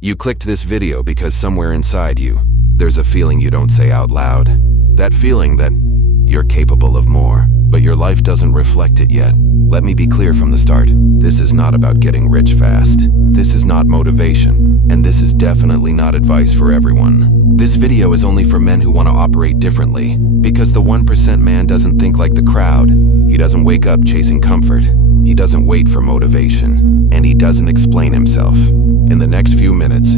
You clicked this video because somewhere inside you, there's a feeling you don't say out loud. That feeling that you're capable of more, but your life doesn't reflect it yet. Let me be clear from the start. This is not about getting rich fast. This is not motivation, and this is definitely not advice for everyone. This video is only for men who want to operate differently, because the 1% man doesn't think like the crowd. He doesn't wake up chasing comfort. He doesn't wait for motivation, and he doesn't explain himself. In the next few minutes,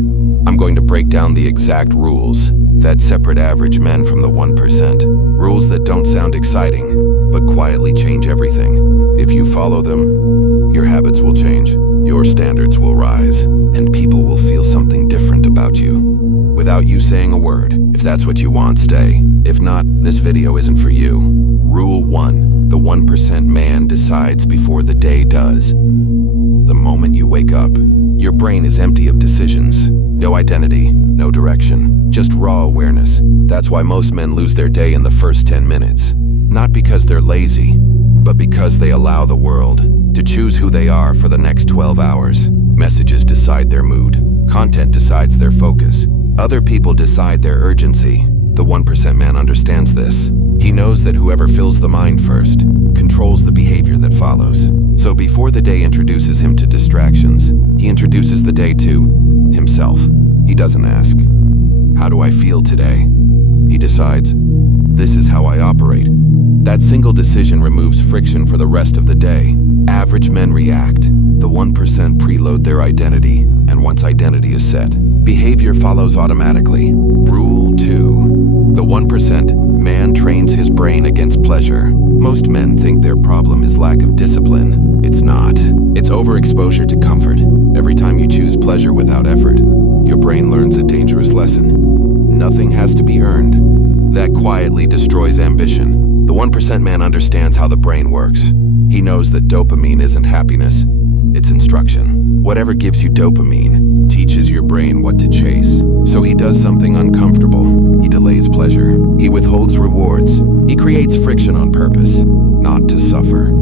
I'm going to break down the exact rules that separate average men from the 1%. Rules that don't sound exciting, but quietly change everything. If you follow them, your habits will change, your standards will rise, and people will feel something different about you. Without you saying a word. If that's what you want, stay. If not, this video isn't for you. Rule 1. The 1% man decides before the day does. The moment you wake up, your brain is empty of decisions. No identity, no direction, just raw awareness. That's why most men lose their day in the first 10 minutes. Not because they're lazy, but because they allow the world to choose who they are for the next 12 hours. Messages decide their mood. Content decides their focus. Other people decide their urgency. The 1% man understands this. He knows that whoever fills the mind first controls the behavior that follows. So before the day introduces him to distractions, he introduces the day to himself. He doesn't ask, "How do I feel today?" He decides, "This is how I operate." That single decision removes friction for the rest of the day. Average men react. The 1% preload their identity, and once identity is set, behavior follows automatically. Rule 2. The 1% man trains his brain against pleasure. Most men think their problem is lack of discipline. It's not. It's overexposure to comfort. Every time you choose pleasure without effort, your brain learns a dangerous lesson. Nothing has to be earned. That quietly destroys ambition. The 1% man understands how the brain works. He knows that dopamine isn't happiness, it's instruction. Whatever gives you dopamine teaches your brain what to chase. So he does something uncomfortable. He delays pleasure. He withholds rewards. He creates friction on purpose, not to suffer,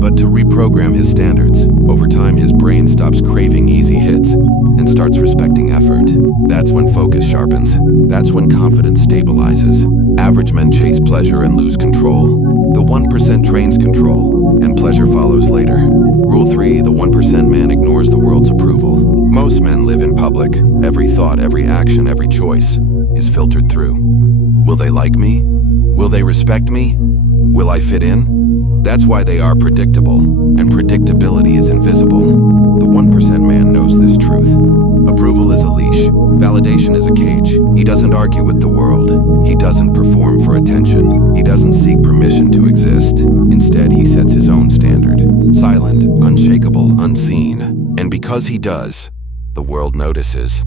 but to reprogram his standards. Over time, his brain stops craving easy hits and starts respecting effort. That's when focus sharpens. That's when confidence stabilizes. Average men chase pleasure and lose control. The 1% trains control, and pleasure follows later. Rule 3. The 1% man ignores the world's approval. Most men live in public. Every thought, every action, every choice is filtered through. Will they like me? Will they respect me? Will I fit in? That's why they are predictable, and predictability is invisible. The 1% man knows this truth. Approval is a leash. Validation is a cage. He doesn't argue with the world. He doesn't perform for attention. He doesn't seek permission to exist. Instead, he sets his own standard. Silent, unshakable, unseen. And because he does, the world notices,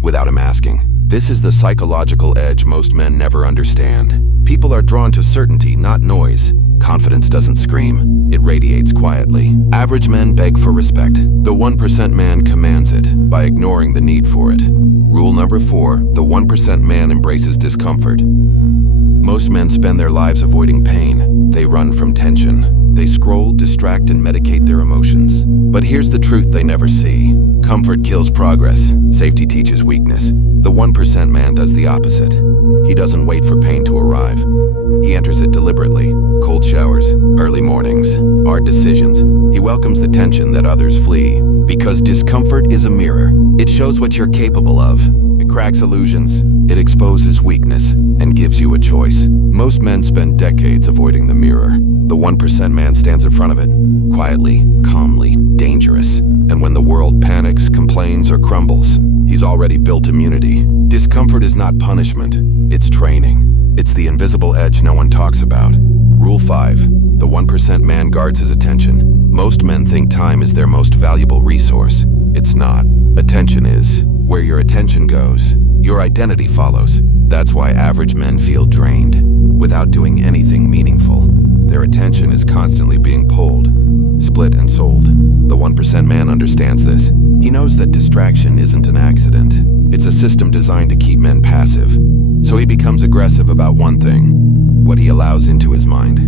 without him asking. This is the psychological edge most men never understand. People are drawn to certainty, not noise. Confidence doesn't scream, it radiates quietly. Average men beg for respect. The 1% man commands it by ignoring the need for it. Rule number 4, the 1% man embraces discomfort. Most men spend their lives avoiding pain. They run from tension. They scroll, distract, and medicate their emotions. But here's the truth they never see. Comfort kills progress. Safety teaches weakness. The 1% man does the opposite. He doesn't wait for pain to arrive. He enters it deliberately. Cold showers, early mornings, hard decisions. He welcomes the tension that others flee. Because discomfort is a mirror. It shows what you're capable of. It cracks illusions. It exposes weakness and gives you a choice. Most men spend decades avoiding the mirror. The 1% man stands in front of it, quietly, calmly, dangerous. And when the world panics, complains, or crumbles, he's already built immunity. Discomfort is not punishment, it's training. It's the invisible edge no one talks about. Rule 5. The 1% man guards his attention. Most men think time is their most valuable resource. It's not. Attention is. Where your attention goes, your identity follows. That's why average men feel drained, without doing anything meaningful. Their attention is constantly being pulled, split and sold. The 1% man understands this. He knows that distraction isn't an accident. It's a system designed to keep men passive. So he becomes aggressive about one thing, what he allows into his mind.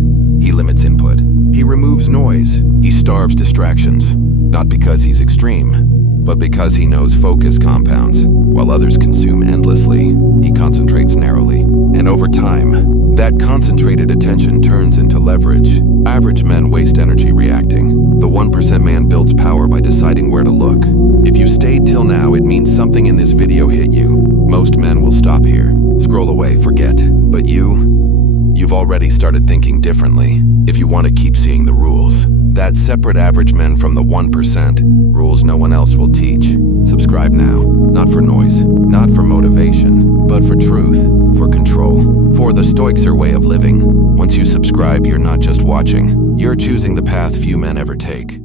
He limits input. He removes noise. He starves distractions. Not because he's extreme, But because he knows focus compounds, while others consume endlessly, he concentrates narrowly. And over time, that concentrated attention turns into leverage. Average men waste energy reacting. The 1% man builds power by deciding where to look. If you stayed till now, it means something in this video hit you. Most men will stop here, scroll away, forget. But you've already started thinking differently. If you want to keep seeing the rules, that separate average men from the 1%, rules no one else will teach. Subscribe now, not for noise, not for motivation, but for truth, for control, for the Stoixer way of living. Once you subscribe, you're not just watching, you're choosing the path few men ever take.